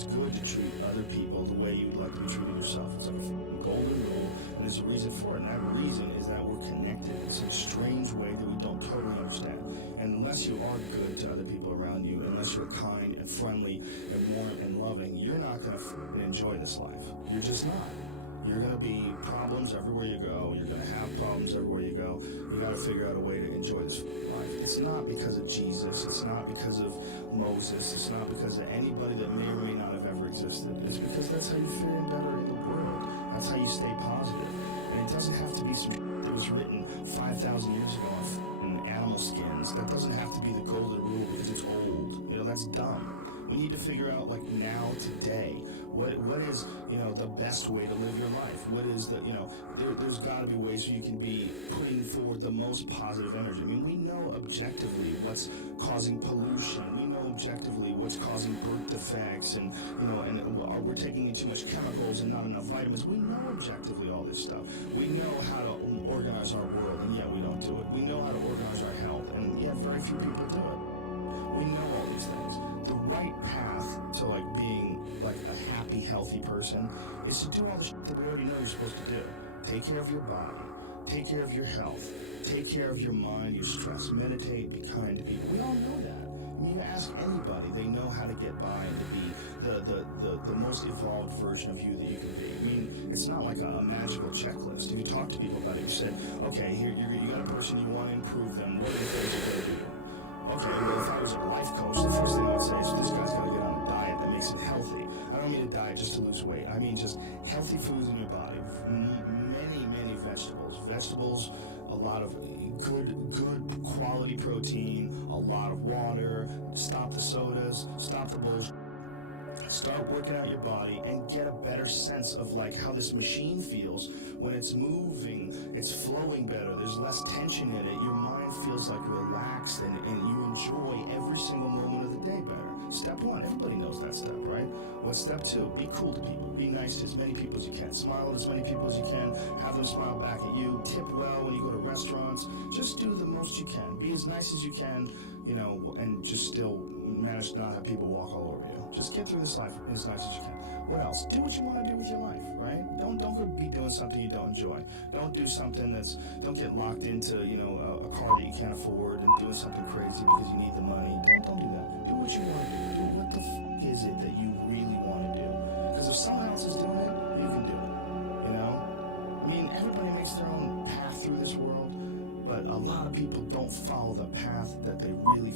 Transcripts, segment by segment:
it's good to treat other people the way you would like to be treated yourself. It's like a golden rule, and there's a reason for it. And that reason is that we're connected in some strange way that we don't totally understand. And unless you are good to other people around you, unless you're kind and friendly and warm and loving, you're not going to enjoy this life. You're just not. You're going to be problems everywhere you go. You're going to have problems everywhere you go. You got to figure out a way to enjoy this life. It's not because of Jesus. It's not because of Moses. It's not because of anybody that may or may not have ever existed. It's because that's how you fit in better in the world. That's how you stay positive. And it doesn't have to be some that was written 5,000 years ago on animal skins. That doesn't have to be the golden rule because it's old. That's dumb. We need to figure out, like, now, today, what is, the best way to live your life? What is the, there's got to be ways where you can be putting forward the most positive energy. I mean, we know objectively what's causing pollution. We know objectively what's causing birth defects and we're taking in too much chemicals and not enough vitamins. We know objectively all this stuff. We know how to organize our world, and yet we don't do it. We know how to organize our health, and yet very few people do it. We know all these things. The right path to being a happy, healthy person is to do all the shit that we already know you're supposed to do. Take care of your body. Take care of your health. Take care of your mind, your stress. Meditate, be kind to people. We all know that. I mean, you ask anybody, they know how to get by and to be the most evolved version of you that you can be. I mean, it's not like a magical checklist. If you talk to people about it, you said, okay, here you got a person, you want to improve them. What are the things you're going to do? Okay, well, if I was a life coach, the first thing I would say is this guy's got to get on a diet that makes it healthy. I don't mean a diet just to lose weight. I mean just healthy foods in your body. Many vegetables. Vegetables, a lot of good quality protein, a lot of water. Stop the sodas, stop the bullshit. Start working out your body and get a better sense of how this machine feels when it's moving, it's flowing better, there's less tension in it, your mind feels relaxed and you enjoy every single moment of the day better. Step one, everybody knows that step, right? What's step two? Be cool to people. Be nice to as many people as you can. Smile at as many people as you can. Have them smile back at you. Tip well when you go to restaurants. Just do the most you can. Be as nice as you can, and just still manage to not have people walk all over you. Just get through this life as nice as you can. What else? Do what you want to do with your life, right? Don't go be doing something you don't enjoy. Don't do something don't get locked into, a car that you can't afford and doing something crazy because you need the money. Don't do that. Do what you want to do. Do what the is it that you really want to do? Because if someone else is doing it, you can do it, I mean, everybody makes their own path through this world, but a lot of people don't follow the path that they really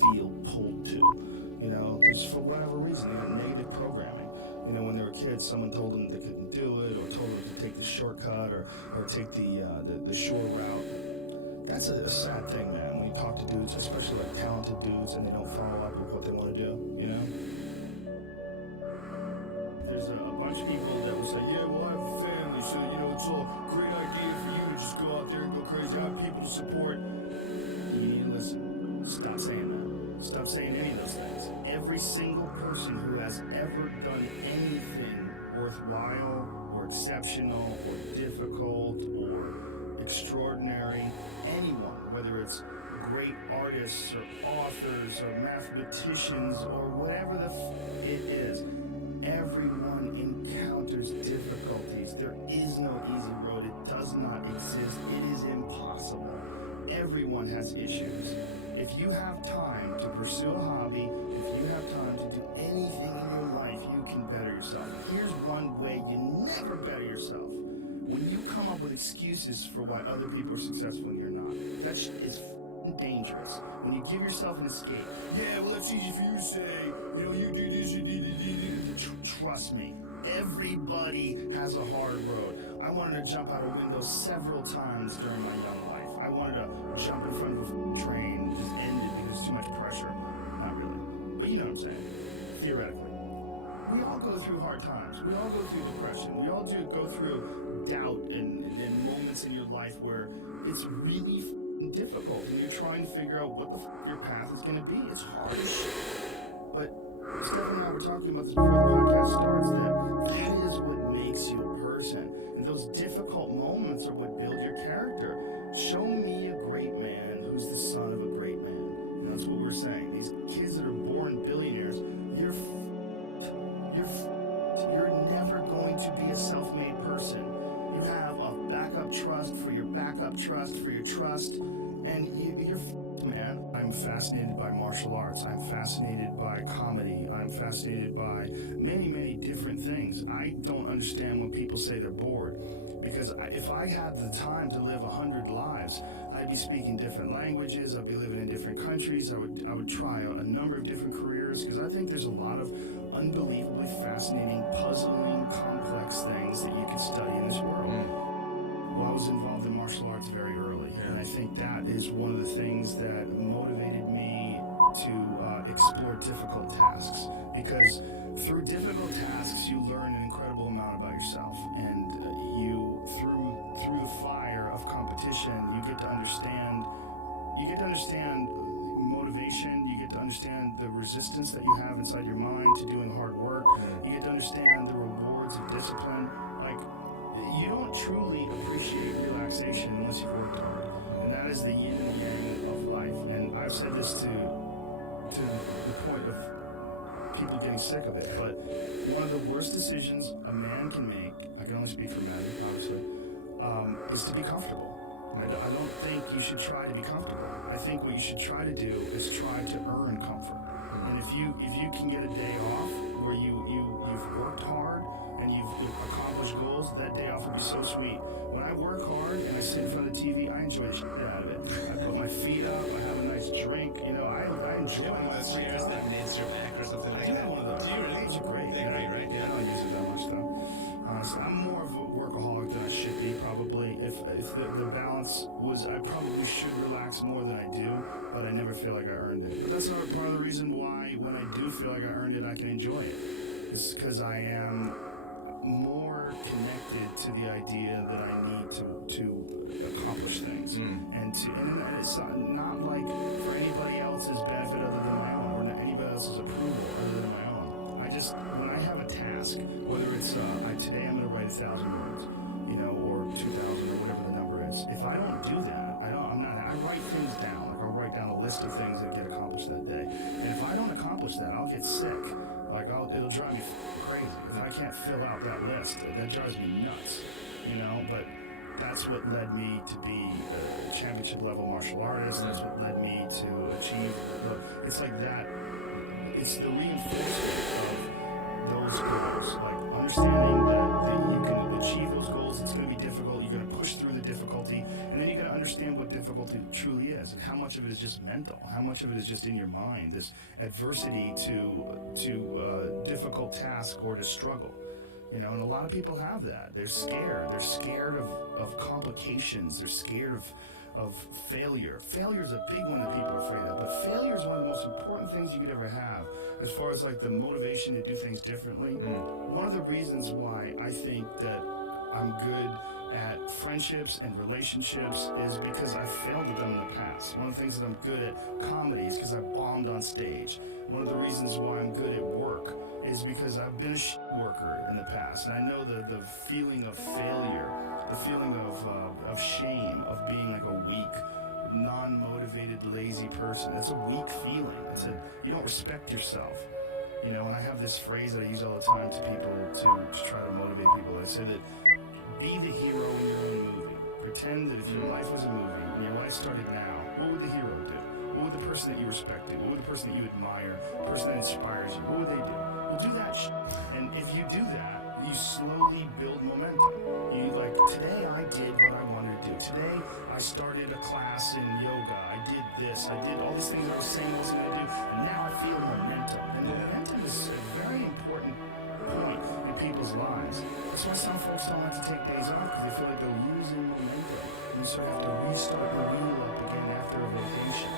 feel pulled to. Because for whatever reason, they got negative programming. When they were kids, someone told them they couldn't do it, or told them to take the shortcut, or take the short route. That's a sad thing, man, when you talk to dudes, especially talented dudes, and they don't follow up with what they want to do, There's a bunch of people that will say, yeah, well, I have a family, so, it's all a great idea for you to just go out there and go crazy. I have people to support. You need to listen. Stop saying that. Stop saying any of those things. Every single person who has ever done anything worthwhile or exceptional or difficult or extraordinary, anyone, whether it's great artists or authors or mathematicians or whatever it is, everyone encounters difficulties. There is no easy road. It does not exist. It is impossible. Everyone has issues. If you have time to pursue a hobby, if you have time to do anything in your life, you can better yourself. Here's one way you never better yourself. When you come up with excuses for why other people are successful and you're not, that is dangerous. When you give yourself an escape, yeah, well, that's easy for you to say, you do this, you do. Trust me, everybody has a hard road. I wanted to jump out a window several times during my young life. I wanted to jump in front of a train and just end it because there's too much pressure. Not really, but you know what I'm saying, theoretically. We all go through hard times. We all go through depression. We all go through doubt and moments in your life where it's really difficult and you're trying to figure out what the your path is going to be. It's hard as shit. But Stephen and I were talking about this before the podcast starts, that is what makes you a person. And those difficult moments are what build your character. Show me a great man who's the son of a great man. That's what we're saying. These kids that are born billionaires, you're trust, for your backup trust, for your trust, and you're man. I'm fascinated by martial arts. I'm fascinated by comedy. I'm fascinated by many, many different things. I don't understand when people say they're bored, because if I had the time to live 100 lives, I'd be speaking different languages. I'd be living in different countries. I would try a number of different careers, because I think there's a lot of unbelievably fascinating, puzzling, complex things that you can study in this world. Well, I was involved in martial arts very early, and I think that is one of the things that motivated me to explore difficult tasks, because through difficult tasks you learn an incredible amount about yourself, and you through the fire of competition you get to understand motivation, you get to understand the resistance that you have inside your mind to doing hard work, you get to understand the rewards of discipline. Like, you don't truly appreciate relaxation unless you've worked hard. And that is the yin and the yang of life. And I've said this to the point of people getting sick of it, but one of the worst decisions a man can make, I can only speak for men, obviously, is to be comfortable. I don't think you should try to be comfortable. I think what you should try to do is try to earn comfort. And if you can get a day off where you've worked hard and you've accomplished goals, that day off would be so sweet. When I work hard and I sit in front of the TV, I enjoy the shit out of it. I put my feet up, I have a nice drink, I enjoy one of those chairs that knits your back or something like that. I do have one of those. Do you really? Those are great. They're great, right? Yeah, I don't use it that much though. Honestly, I'm more of a workaholic than I should be, probably. If the balance was, I probably should relax more than I do, but I never feel like I earned it. But that's part of the reason why when I do feel like I earned it, I can enjoy it. It's because I am more connected to the idea that I need to accomplish things, and it's not like for anybody else's benefit other than my own, or anybody else's approval other than my own. When I have a task, whether it's today I'm going to write 1,000 words, or 2,000 or whatever the number is. If I don't do that, I write things down. Like, I'll write down a list of things that get accomplished that day. And if I don't accomplish that, I'll get sick. Like, it'll drive me crazy. If I can't fill out that list, that drives me nuts. But that's what led me to be a championship level martial artist. That's what led me to achieve it's like that. It's the reinforcement of those goals, like understanding that you can achieve those goals. It's going to be difficult. You're going to push through the difficulty, and then you're going to understand what difficulty truly is, and how much of it is just mental, how much of it is just in your mind, this adversity to difficult task or to struggle. And a lot of people have that. They're scared. They're scared of complications. They're scared of failure. Failure is a big one that people are afraid of, but failure is one of the most important things you could ever have as far as like the motivation to do things differently. One of the reasons why I think that I'm good at friendships and relationships is because I failed at them in the past. One of the things that I'm good at comedy is because I bombed on stage. One of the reasons why I'm good at work is because I've been a worker in the past, and I know the feeling of failure, the feeling of shame, of being like a weak, non-motivated, lazy person. It's a weak feeling. You don't respect yourself. And I have this phrase that I use all the time to people to try to motivate people. I say that be the hero in your own movie. Pretend that if your life was a movie and your life started now, what would the hero do? What would the person that you respect do? What would the person that you admire, the person that inspires you, what would they do? Well, do that and if you do that, you slowly build momentum. Today I did what I wanted to do. Today I started a class in yoga. I did this. I did all these things I was saying I was going to do, and now I feel momentum. And momentum is a very important point in people's lives. That's why some folks don't like to take days off, because they feel like they're losing momentum. And you sort of have to restart the wheel up again after a vacation.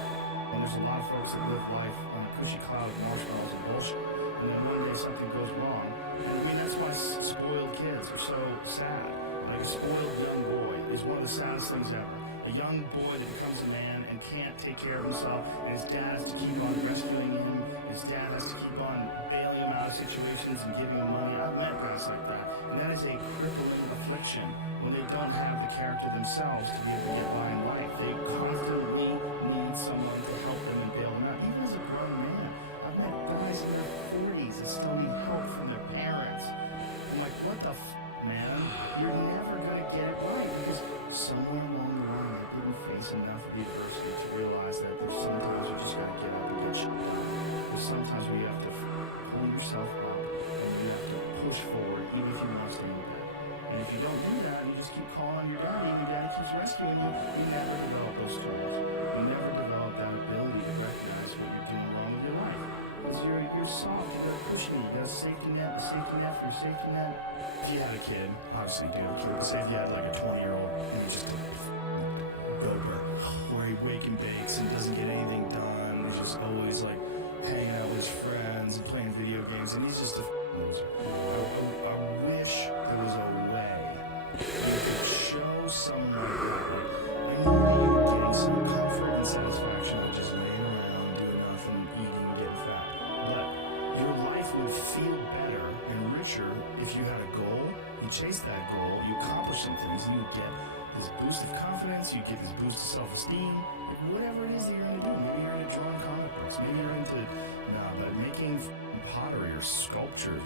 And there's a lot of folks that live life on a cushy cloud of marshmallows and bullshit. And then one day something goes wrong. And that's why spoiled kids are so sad. Like, a spoiled young boy is one of the saddest things ever. A young boy that becomes a man and can't take care of himself, and his dad has to keep on rescuing him. His dad has to keep on bailing him out of situations and giving him money. I've met guys like that. And that is a crippling affliction when they don't have the character themselves to be able to get by in life. They constantly need someone to help them and bail them out. Even as a grown man, I've met guys in their 40s that still need help from their parents. I'm like, what the man? You're never going to get it right, because somewhere along the line, I didn't face enough of the adversity to realize that there's sometimes you just gotta get up and get shit done. There's sometimes where you have to pull yourself up and you have to push forward even if you want to stay in bed. And if you don't do that, and you just keep calling on your daddy and your daddy keeps rescuing you, you never develop those tools. You never develop that ability to recognize what you're doing wrong with your life. Because you're soft, you gotta push me, you got a safety net for your safety net. If you had a kid, obviously you do have a kid, but say if you had like a 20-year-old and he's just a gober, where he wake and bakes and doesn't get anything done, he's just always like hanging out with his friends and playing video games, and he's just a loser. I wish there was a way you could show someone like that. I knew that you were getting some comfort and satisfaction by just laying around, doing nothing, eating, getting fat. But your life would feel better and richer if you had a goal, you chased that goal, you accomplished some things, and you would get this boost of confidence, you get this boost of self-esteem, like whatever it is that you're into doing. Maybe you're into drawing comic books, maybe you're into but making pottery or sculptures,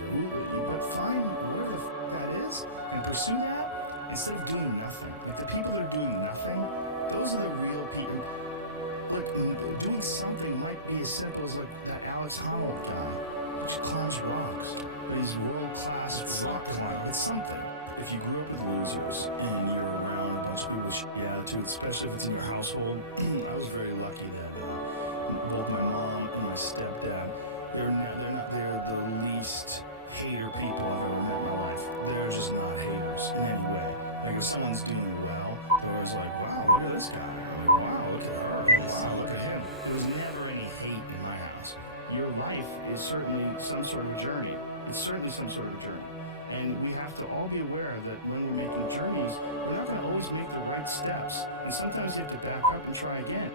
but find whatever the that is and pursue that instead of doing nothing. Like the people that are doing nothing, those are the real people. Look, doing something might be as simple as like that Alex Honnold guy, which climbs rocks, but he's world-class rock climber. It's something. If you grew up with losers and you're around a bunch of people with shitty attitudes, especially if it's in your household, I was very lucky that both my mom and my stepdad, they're the least hater people I've ever met in my life. They're just not haters in any way. Like if someone's doing well, they're always like, wow, look at this guy. Like, wow, look at her. Wow, look at him. There was never any hate in my house. Your life is certainly some sort of a journey. It's certainly some sort of a journey. And we have to all be aware that when we're making journeys, we're not going to always make the right steps. And sometimes you have to back up and try again.